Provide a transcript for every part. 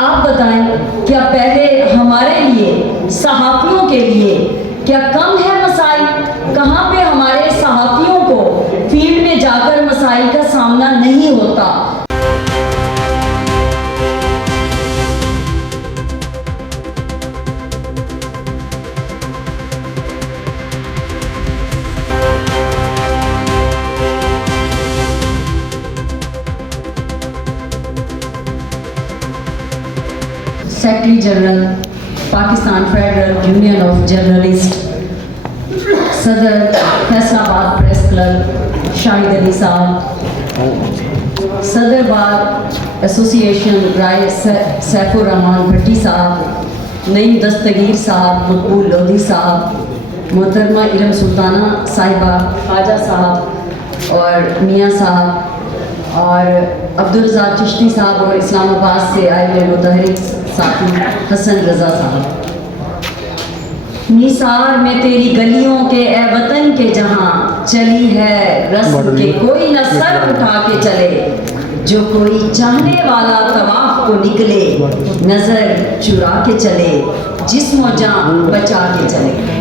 آپ بتائیں کیا پہلے ہمارے لیے صحافیوں کے لیے کیا کم ہے مسائل؟ کہاں پہ ہمارے صحافیوں کو فیلڈ میں جا کر مسائل کا سامنا نہیں ہوتا؟ Secretary general Pakistan federal union of journalist, صدر فیصل آباد پریس کلب شاہد علی صاحب، صدر بار ایسوسی ایشن رائے سیف الرحمان بھٹی صاحب، نعیم دستگیر صاحب، مقبول لودھی صاحب، محترمہ ارم سلطانہ صاحبہ، خواجہ صاحب اور میاں صاحب، اور عبدالرزاق چشتی صاحب، اور اسلام آباد سے آئے ہوئے متحرک ساتھی حسن رضا صاحب۔ نثار میں تیری گلیوں کے اے وطن کے جہاں چلی ہے رسم کے کوئی نہ سر اٹھا کے چلے، جو کوئی چاہنے والا طواف کو نکلے نظر چرا کے چلے، جسم و جان بچا کے چلے۔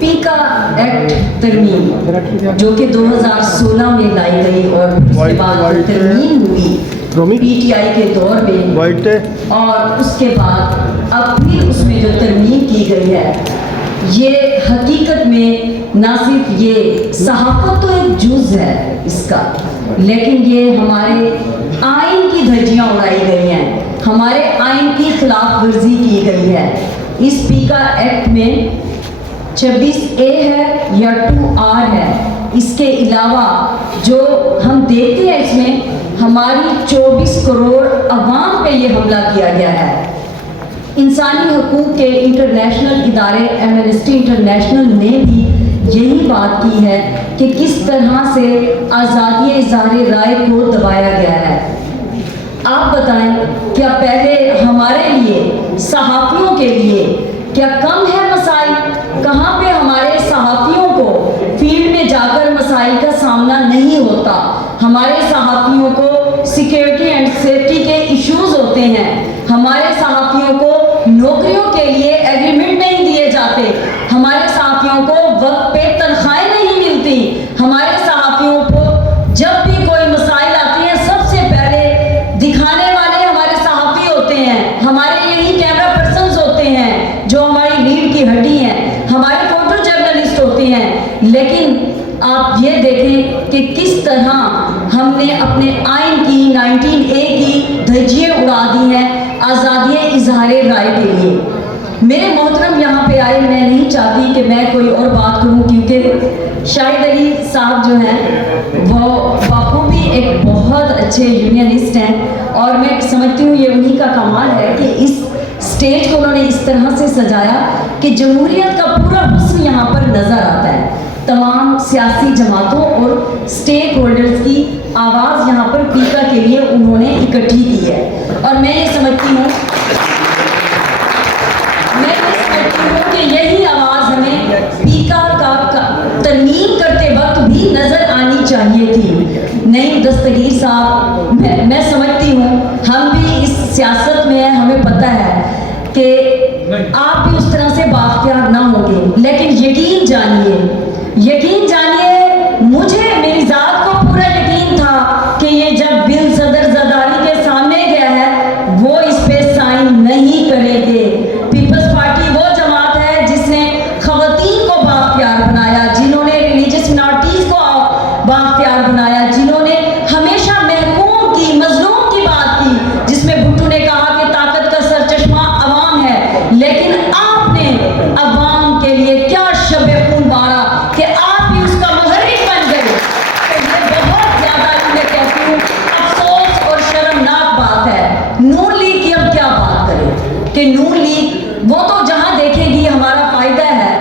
پیکا ایکٹ ترمیم جو کہ 2016 میں لائی گئی اور اس کے بعد ترمیم ہوئی پی ٹی آئی کے دور میں، اور اس کے بعد اب پھر اس میں جو ترمیم کی گئی ہے، یہ حقیقت میں نہ صرف یہ صحافت تو ایک جز ہے اس کا، لیکن یہ ہمارے آئین کی دھجیاں اڑائی گئی ہیں، ہمارے آئین کی خلاف ورزی کی گئی ہے۔ اس پیکا ایکٹ میں 26A ہے یا 2R ہے، اس کے علاوہ جو ہم دیکھتے ہیں اس میں ہماری 24 کروڑ عوام پہ یہ حملہ کیا گیا ہے۔ انسانی حقوق کے انٹرنیشنل ادارے ایمنسٹی انٹرنیشنل نے بھی یہی بات کی ہے کہ کس طرح سے آزادی اظہار رائے کو دبایا گیا ہے۔ آپ بتائیں کیا پہلے ہمارے لیے صحافیوں کے لیے کیا کم ہے مسائل؟ کہاں پہ ہمارے صحافیوں کو فیلڈ میں جا کر مسائل کا سامنا نہیں ہوتا؟ ہمارے صحافیوں کو سیکیورٹی اینڈ سیفٹی کے ایشوز ہوتے ہیں، ہمارے صحافیوں کو نوکریوں کے لیے ایگریمنٹ نہیں دیے جاتے، ہمارے صحافیوں کو وقت پہ تنخواہیں نہیں ملتی، ہمارے صحافیوں کو جب بھی کوئی مسائل آتے ہیں سب سے پہلے دکھانے والے ہمارے صحافی ہوتے ہیں، ہمارے یہی کیمرہ پرسنز ہوتے ہیں جو ہماری لیڈ کی ہڈی ہیں، ہمارے فوٹو جرنلسٹ ہوتے ہیں۔ لیکن آپ یہ دیکھیں کہ کس طرح ہم نے اپنے آئین کی 19A کی دھجیاں اڑا دی ہیں آزادی اظہار رائے کے لیے۔ میرے محترم یہاں پہ آئے، میں نہیں چاہتی کہ میں کوئی اور بات کروں کیونکہ شاہد علی صاحب جو ہیں وہ بخوبی ایک بہت اچھے یونینسٹ ہیں، اور میں سمجھتی ہوں یہ انہی کا کمال ہے کہ اس اسٹیج کو انہوں نے اس طرح سے سجایا کہ جمہوریت کا پورا حسن یہاں پر نظر آتا ہے۔ تمام سیاسی جماعتوں اور اسٹیک ہولڈرز کی آواز یہاں پر پیکا کے لیے انہوں نے اکٹھی کی ہے، اور میں یہ سمجھتی ہوں کہ یہی آواز ہمیں پیکا کا ترمیم کرتے وقت بھی نظر آنی چاہیے تھی۔ نعیم دستگیر صاحب، میں سمجھتی ہوں ہم بھی اس سیاست میں ہیں، ہمیں پتہ ہے کہ آپ بھی اس طرح سے بااختیار نہ ہوں گے، لیکن یقین جانیے مجھے میری ذات کو پورا یقین تھا کہ یہ جب بل صدر زرداری کے سامنے گیا ہے وہ اس پہ سائن نہیں کریں گے۔ پیپلز پارٹی وہ جماعت ہے جس نے خواتین کو بااختیار بنایا، جنہوں نے ریلیجس منارٹیز کو بااختیار بنایا، جنہوں نے ہمیشہ محکوم کی مظلوم کی بات کی، جس میں بھٹو نے کہا کہ طاقت کا سرچشمہ عوام ہے، لیکن آپ نے عوام کے لیے کیا شب خون بارا کہ آپ بھی اس کا محرک بن گئے۔ تو یہ بہت زیادہ میں کہتی ہوں افسوس اور شرمناک بات ہے۔ نون لیگ کی اب کیا بات کریں کہ نون لیگ وہ تو جہاں دیکھے گی ہمارا فائدہ ہے،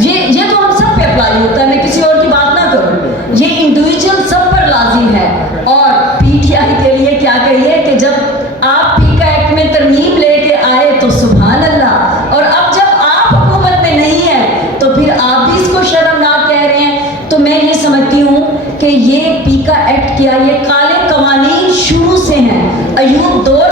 یہ تو ہم سب پہ اپلائی ہوتا ہے، میں کسی اور کی بات نہ کروں، یہ انڈیویجول سب پر لازم ہے۔ اور پی ٹی آئی کے لیے کیا کہیے کہ جب آپ پیکا ایکٹ میں ترمیم لے کے آئے تو سبحان اللہ، اور اب جب آپ حکومت میں نہیں ہیں تو پھر آپ بھی اس کو شرمناک کہہ رہے ہیں۔ تو میں یہ سمجھتی ہوں کہ یہ پیکا ایکٹ کیا، یہ کالے قوانین شروع سے ہیں، ایوب دور